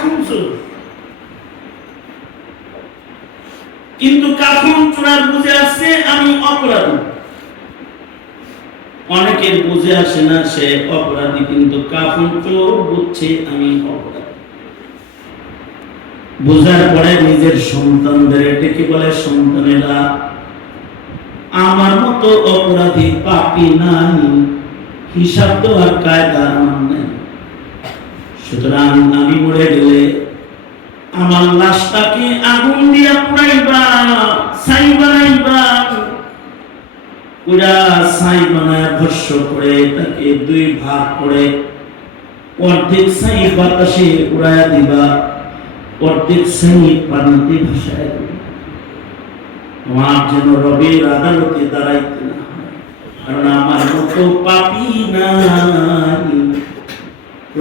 কাফন চোর, কিন্তু কাফন চোরার বুঝে আসছে আমি অপরাধী। অনেকের বুঝে আসে না সে অপরাধী, কিন্তু কাফন চোর বুঝছে আমি অপরাধী। বোঝার পরে নিজের সন্তানদের ডেকে বলে, সন্তানেরা আমার মতো অপরাধী পাপী নাই, হিসাব দেওয়ার কায়দা আমার নাই। সুতরাং আমি মরে গেলে আমার লাশটাকে আগুন দিয়া পুড়াইবা, ছাই বানাইবা, পুরা ছাই বানায় ভস্য করে তাকে দুই ভাগ করে অর্ধেক ছাই বাতাসে উড়াইয়া দিবা, অর্ধেক ছাই পানিতে ভাসায় দিবা। আমার যেন রবের আদালতে দাঁড়াইতে না হয়, কারণ আমার মতো পাপী নাই,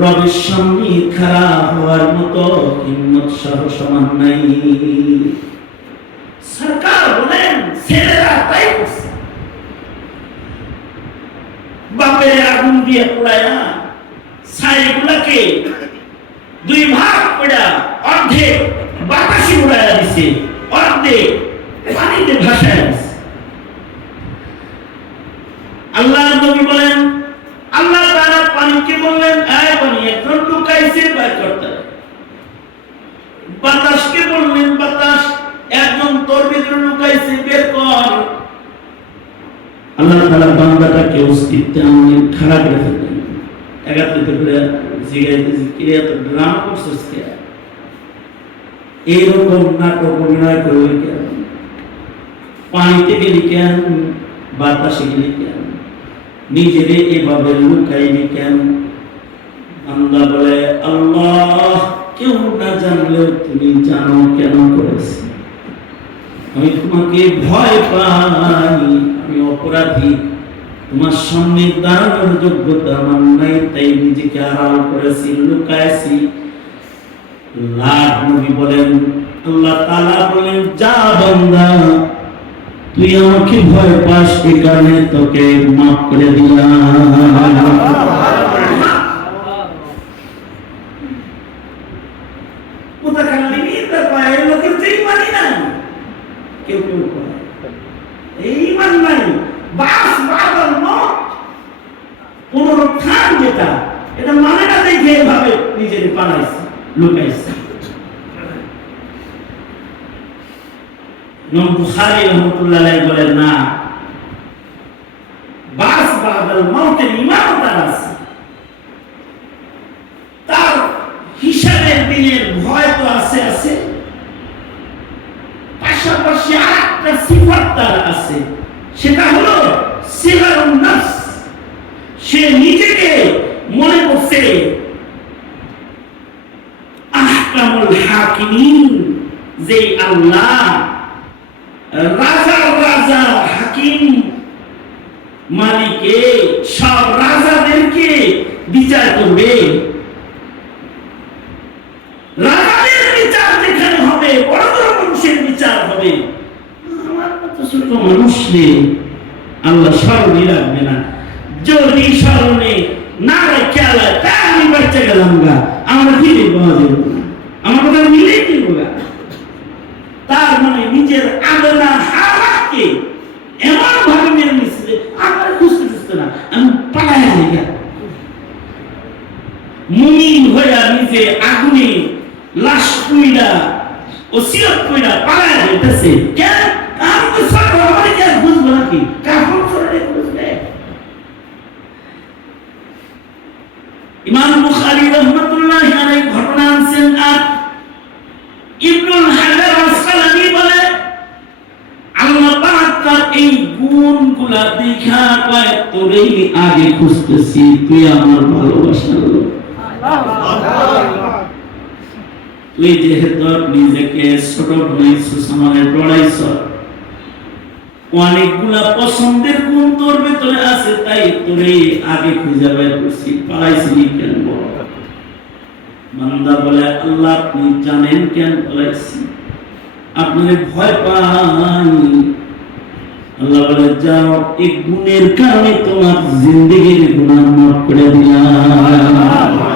রবের সামনে খারাপ হওয়ার মতো হিম্মত সাহস আমার নাই। সরকার বলেন ছেলেরা তাই করছে, বাপের আগুন দিয়ে পোড়ায়া ছাইগুলাকে দুই ভাগ করে অর্ধেক বাতাসে উড়াইয়া দিছে, অর্ধেক পানিতে ভাসায় দিছে। আল্লাহর নবী বলেন, আল্লাহ তাআলা পানিকে বললেন, এই পানি একজন লুকাইছে বের করতে। বাতাসকে বললেন, বাতাস একজন তোর ভিতরে লুকাইছে বের কর। আল্লাহ তাআলা বান্দাটাকে অস্তিত্বে আনলেন, খারাপ রেখে দিলেন। একত্রিত করে জিজ্ঞাসা কি এত ড্রামা করছিস কে? এইরকম নাটক অভিনয় করলি কেন? পানিতে গেলি কেন? বাতাসে গেলি কেন? নিজেরে এভাবে লুকাইনি কেন? বান্দা বলে, আল্লাহ কেউ না জানলেও তুমি জানো কেন করেছি। আমি তোমাকে ভয় পাই, আমি অপরাধী, তোমার সামনে দাঁড়ানোর যোগ্যতা আমার নাই, তাই নিজেকে আড়াল করেছি, লুকাইছি। লাখ নবী বলেন, আল্লাহ তাআলা বলেন, যা বান্দা তুই আমাকে ভয় পাস, এই কারণে তোকে মাফ করে দিলাম। কেউ কেউ এইমান নাই, বাস বাদল মত পুনরুত্থান, যেটা এটা মানে না দেখে এভাবে নিজের পালাইছে, লুকাইছে। ইমাম বুখারী রাহমাতুল্লাহ আলাইহি বলেন, না, বাস বাদল মতের ইমামত আছে, তার হিসাবের দিনের ভয় তো আছে আছে, পাশাপাশি আরেকটা সিফাত তার আছে, সেটা হলো সিগারুন নফস। সে নিজেকে মনে করছে আহকামুল হাকিমিন, যে আল্লাহ রাজা রাজা, হাকিম মালিকে সব রাজাদেরকে বিচার করবে। রাজাদের বিচার যেখানে হবে, বড় বড় মানুষের বিচার হবে, আমার মতো ছোট মানুষ নেই, আল্লাহ স্মরণই রাখবে না। যদি স্মরণে না রেখে আল্লাহ তা আমি বাচ্চা গেলাম গা, আমরা ফিরে পাওয়া যাবে না, আমার কথা মিলেই দিব গা। তার মানে নিজের আদনা হারাকে এমন ভাবে মেনে নিচ্ছে, আমার খুঁজতে খুঁজতে না, আমি পালাই গা। মুমিন হইয়া নিজে আগুনে লাশ পুইরা ওসিয়ত কইরা পালায় যাইতেছে কেন? আমি তো সব আমারে কেন বুঝবো নাকি? কাফন সরে বুঝবে। ইমাম বুখারী রাহমাতুল্লাহি আলাইহি ঘটনা আনছেন, আর ইবনুল হাজার আসকালানি বলে, আল্লাহ পাক তার এই গুণগুলা দেখা কয়, তোরেই আগে খুঁজতেছি, তুই আমার ভালোবাসার লোক। তুই যেহেতু নিজেকে ছোট বানাইছো, সামনে পড়াইছো, অনেকগুলা পছন্দের গুণ তোর ভেতরে আছে, তাই তোরে আগে খুঁজে বের করছি, পালাইছিলি কেন? বান্দা বলে, আল্লাহ আপনি জানেন কেন পালাইছি, আপনার ভয় পাই। আল্লাহ বলে, যাও, এই গুণের কারণে তোমার জিন্দেগির গুনাহ মাফ করে দিলাম।